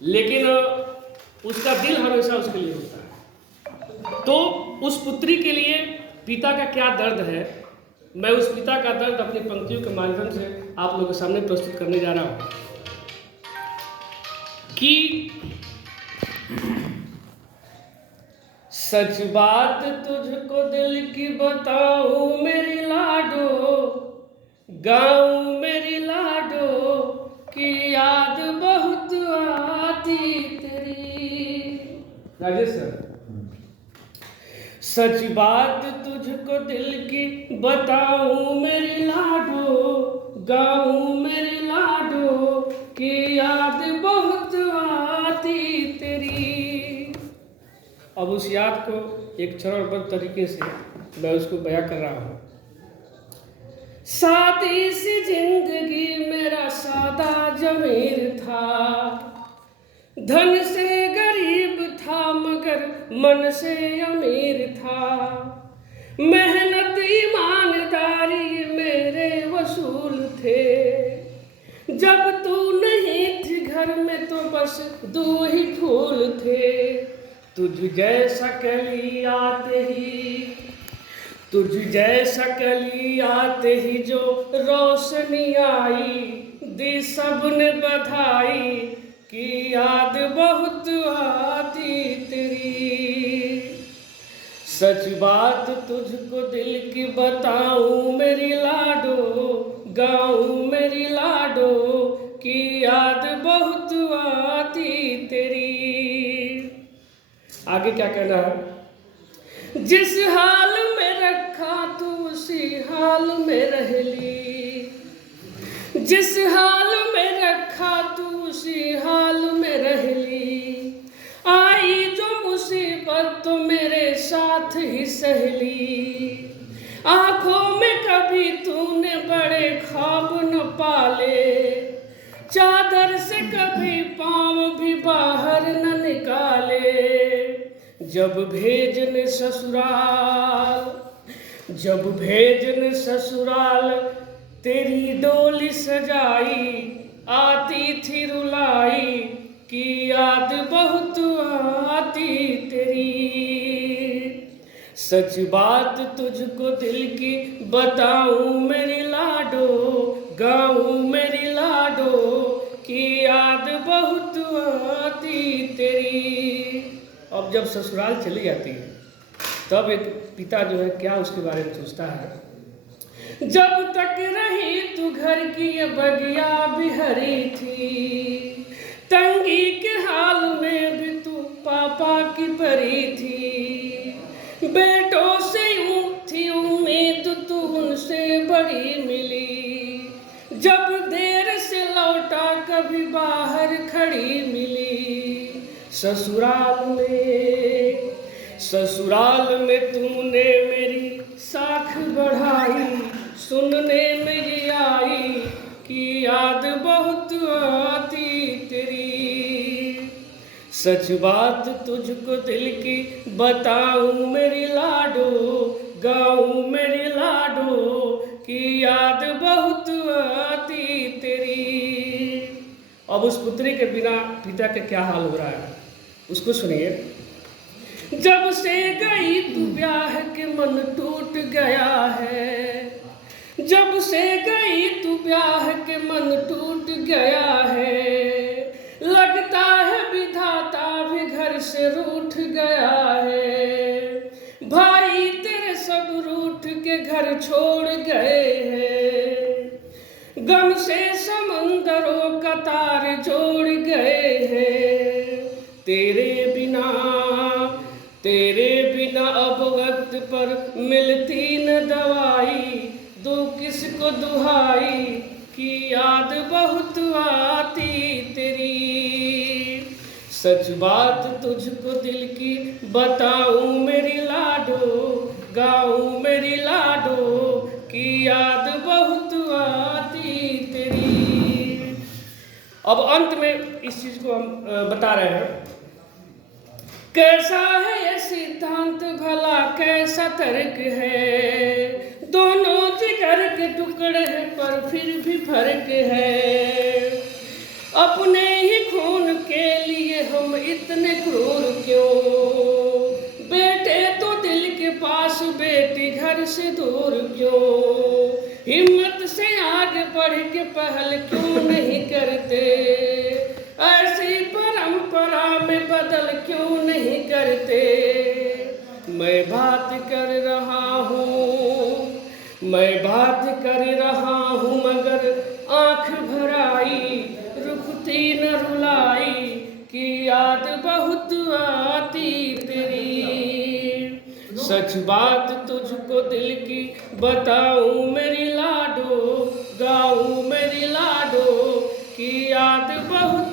लेकिन उसका दिल हमेशा उसके लिए होता है। तो उस पुत्री के लिए पिता का क्या दर्द है, मैं उस पिता का दर्द अपनी पंक्तियों के माध्यम से आप लोगों के सामने प्रस्तुत करने जा रहा हूँ कि सच बात तुझको दिल की बताऊं मेरी लाडो, गाऊं मेरी लाडो की याद बहुत आती तेरी। राजेश सर, सच बात तुझको दिल की बताऊं मेरी लाडो, गाऊं मेरी लाडो की याद बहुत आती तेरी। अब उस याद को एक चरणबद्ध तरीके से मैं उसको बयां कर रहा हूँ। सादी सी जिंदगी मेरा सादा जमीर था, धन से गरीब था मगर मन से अमीर था। मेहनत ईमानदारी मेरे वसूल थे, जब तू नहीं थी घर में तो बस दो ही फूल थे। तुझ जैसा कली आते ही, तुझ जैसा कली आते ही जो रोशनी आई, दी सबने बधाई की याद बहुत आती तेरी। सच बात तुझको दिल की बताऊं मेरी लाडो, गाऊं मेरी लाडो की याद बहुत आती तेरी। आगे क्या कहना है? जिस हाल में रखा तू उसी हाल में रह ली, जिस हाल में रखा तू उसी हाल में रह ली। आई जो मुसीबत तो मेरे साथ ही सह ली। आंखों में कभी तूने बड़े ख्वाब न पाले, चादर से कभी पाँव भी बाहर न निकाले। जब भेजने ससुराल, जब भेजने ससुराल तेरी डोली सजाई, आती थी रुलाई की याद बहुत आती तेरी। सच बात तुझको दिल की बताऊं मेरी लाडो, गाऊं मेरी लाडो की याद बहुत आती तेरी। अब जब ससुराल चली जाती है तब एक पिता जो है क्या उसके बारे में सोचता है। जब तक रही तू घर की ये बगिया भी हरी थी, तंगी के हाल में भी तू पापा की परी थी। बेटों से यूं थी उम्मीद तू उनसे बड़ी मिली, जब देर से लौटा कभी बाहर खड़ी मिली। ससुराल में तूने मेरी साख बढ़ाई, सुनने में ये आई कि याद बहुत आती तेरी। सच बात तुझको दिल की बताऊं मेरी लाडो, गाऊं मेरी लाडो की याद बहुत आती तेरी। अब उस पुत्री के बिना पिता के क्या हाल हो रहा है उसको सुनिए। जब से गई तू ब्याह के मन टूट गया है, जब से गई तू ब्याह के मन टूट गया है। लगता है विधाता भी घर से रूठ गया है, भाई तेरे सब रूठ के घर छोड़ गए हैं। गम से समंदरों का तार जोड़ गए हैं। तेरे बिना अब वक्त पर मिलती न दवाई, दो किसको दुहाई की याद बहुत आती तेरी। सच बात तुझको दिल की बताऊं मेरी लाडो, गाऊं मेरी लाडो की याद बहुत आती तेरी। अब अंत में इस चीज को हम बता रहे हैं। कैसा है ये सिद्धांत भला कैसा तर्क है, दोनों जिगर के टुकड़े हैं पर फिर भी फर्क है। अपने ही खून के लिए से दूर क्यों? हिम्मत से आगे बढ़ के पहल क्यों नहीं करते? ऐसी परंपरा में बदल क्यों नहीं करते? मैं बात कर रहा हूँ, मैं बात कर रहा हूँ, मगर आँख भर आई, रुकती न रुलाई, कि याद बहुत आती तेरी। सच बात तुझको दिल की बताऊं मेरी लाडो, गाऊं मेरी लाडो, कि याद बहुत